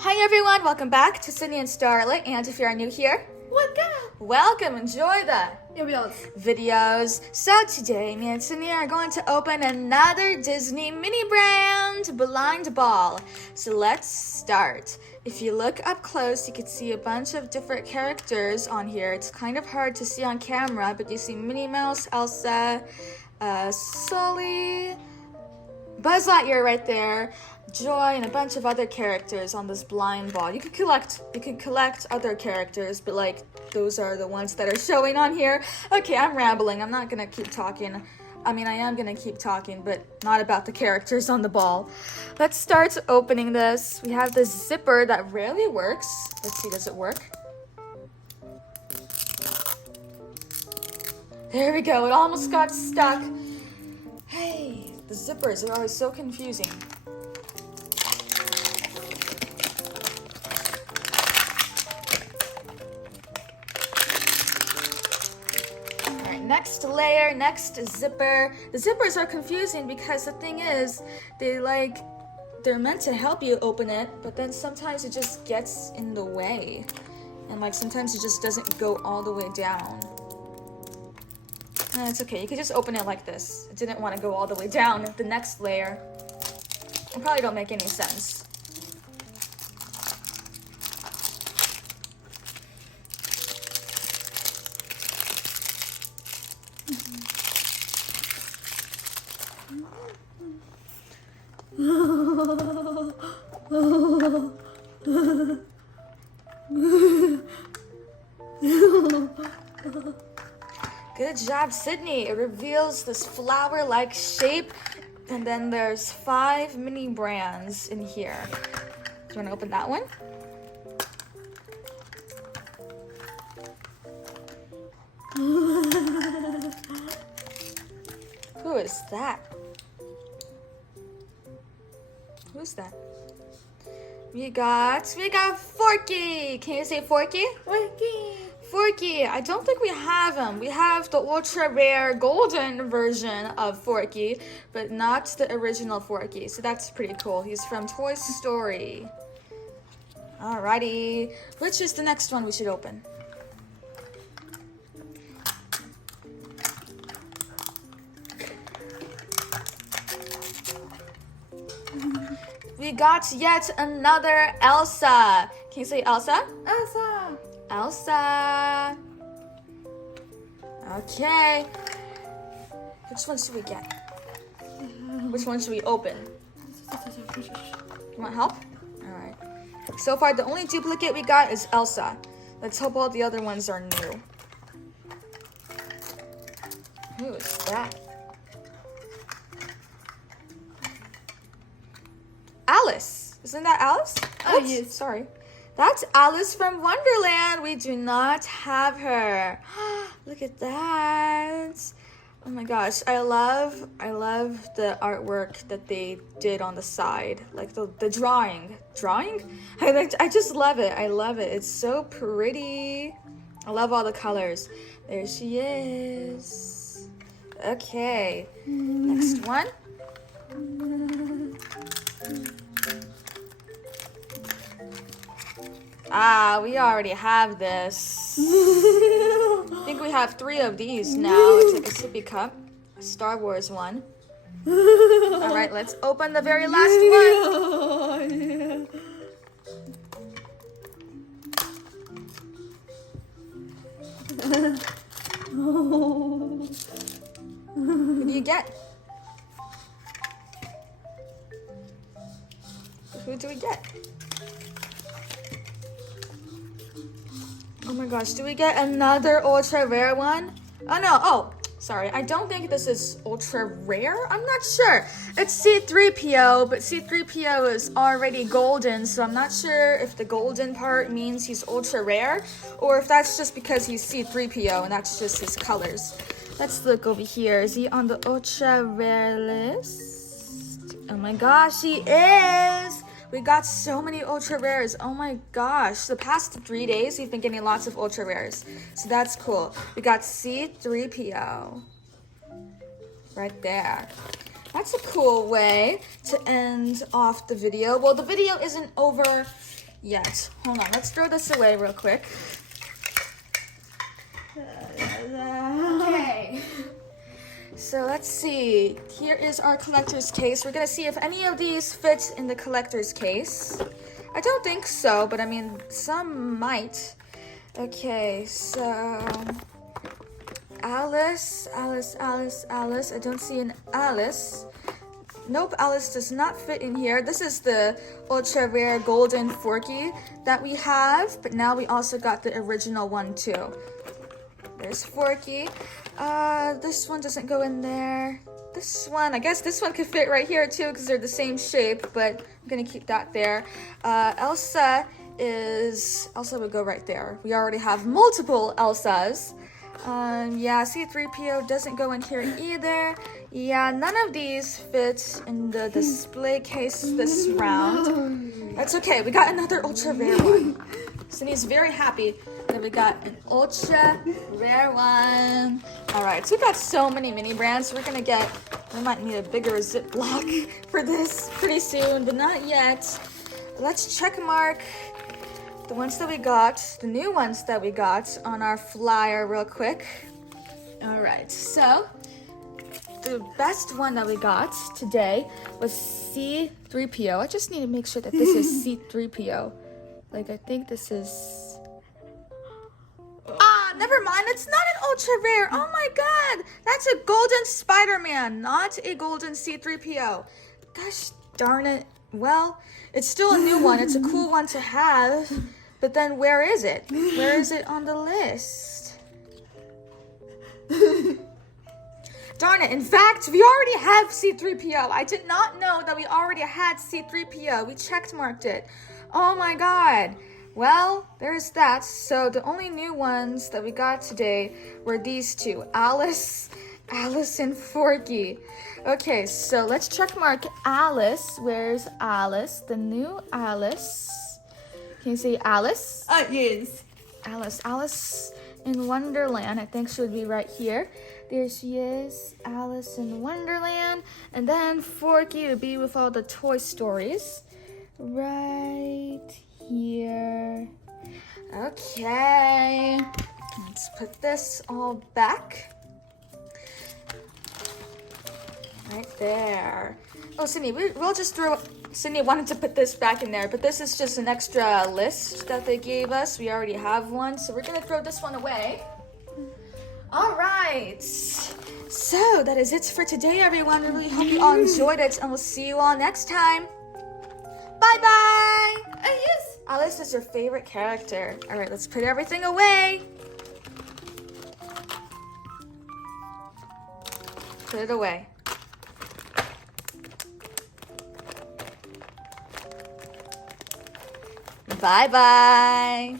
Hi everyone, welcome back to Sydney and Starlet, and if you are new here, welcome, enjoy the videos. So today, me and Sydney are going to open another Disney mini brand blind ball. So let's start. If you look up close, you can see a bunch of different characters on here. It's kind of hard to see on camera, but you see Minnie Mouse, Elsa, Sully, Buzz Lightyear right there, Joy, and a bunch of other characters on this blind ball. You can collect other characters, but like those are the ones that are showing on here. Okay, I'm rambling. I'm not gonna keep talking. I mean, I am gonna keep talking, but not about the characters on the ball. Let's start opening this. We have this zipper that rarely works. Let's see, does it work? There we go. It almost got stuck. Hey, the zippers are always so confusing. Next layer, next zipper. The zippers are confusing because the thing is, they're meant to help you open it, but then sometimes it just gets in the way. And like sometimes it just doesn't go all the way down. And it's okay, you can just open it like this. It didn't want to go all the way down. The next layer. It probably don't make any sense. Good job, Sydney. It reveals this flower-like shape, and then there's 5 mini brands in here. Do you want to open that one? Who is that? Who's that? We got Forky. Can you say Forky? Forky. I don't think we have him. We have the ultra rare golden version of Forky, but not the original Forky. So that's pretty cool. He's from Toy Story. Alrighty. Which is the next one we should open? We got yet another Elsa. Can you say Elsa? Elsa. Okay. Which one should we get? Which one should we open? You want help? Alright. So far, the only duplicate we got is Elsa. Let's hope all the other ones are new. Who is that? Alice. Isn't that Alice? Oh, yes. Sorry. That's Alice from Wonderland. We do not have her. Look at that. Oh my gosh. I love the artwork that they did on the side. Like the drawing. I just love it. I love it. It's so pretty. I love all the colors. There she is. Okay. Next one. We already have this. I think we have 3 of these now. It's like a sippy cup, a Star Wars one. All right, let's open the very last one. Who do you get? Who do we get? Oh my gosh, do we get another ultra rare one? Oh no, sorry. I don't think this is ultra rare. I'm not sure. It's C-3PO, but C-3PO is already golden, so I'm not sure if the golden part means he's ultra rare, or if that's just because he's C-3PO and that's just his colors. Let's look over here. Is he on the ultra rare list? Oh my gosh, he is! We got so many ultra rares. Oh my gosh. The past 3 days, we've been getting lots of ultra rares. So that's cool. We got C-3PO. Right there. That's a cool way to end off the video. Well, the video isn't over yet. Hold on, let's throw this away real quick. Okay. So let's see. Here is our collector's case. We're gonna see if any of these fit in the collector's case. I don't think so, but I mean, some might. Okay, so Alice. I don't see an Alice. Nope, Alice does not fit in here. This is the ultra rare golden Forky that we have, but now we also got the original one too. There's Forky. This one doesn't go in there. This one, I guess this one could fit right here too because they're the same shape, but I'm gonna keep that there. Elsa would go right there. We already have multiple Elsas. Yeah, C3PO doesn't go in here either. Yeah, none of these fit in the display case this round. That's okay, we got another ultra rare one. Cindy's very happy that we got an ultra rare one. All right, so we got so many mini brands. We might need a bigger Ziploc for this pretty soon, but not yet. Let's check mark the ones that we got, the new ones that we got on our flyer real quick. All right, so the best one that we got today was C3PO. I just need to make sure that this is C3PO. Like, I think this is... never mind. It's not an ultra rare. Oh my god. That's a golden Spider-Man, not a golden C3PO. Gosh darn it. Well, it's still a new one. It's a cool one to have. But then where is it? Where is it on the list? Darn it. In fact, we already have C3PO. I did not know that we already had C3PO. We checked marked it. Oh my god. Well, there's that. So the only new ones that we got today were these two. Alice and Forky. Okay, so let's check mark Alice. Where's Alice? The new Alice. Can you see Alice? Yes. Alice in Wonderland. I think she would be right here. There she is, Alice in Wonderland. And then Forky to be with all the Toy Stories. Right here. Okay. Let's put this all back. Right there. Oh, Cindy, we'll just throw... Cindy wanted to put this back in there, but this is just an extra list that they gave us. We already have one, so we're going to throw this one away. All right. So that is it for today, everyone. I really hope you all enjoyed it, and we'll see you all next time. Bye-bye. Yes. Alice is your favorite character. All right, let's put everything away. Put it away. Bye-bye.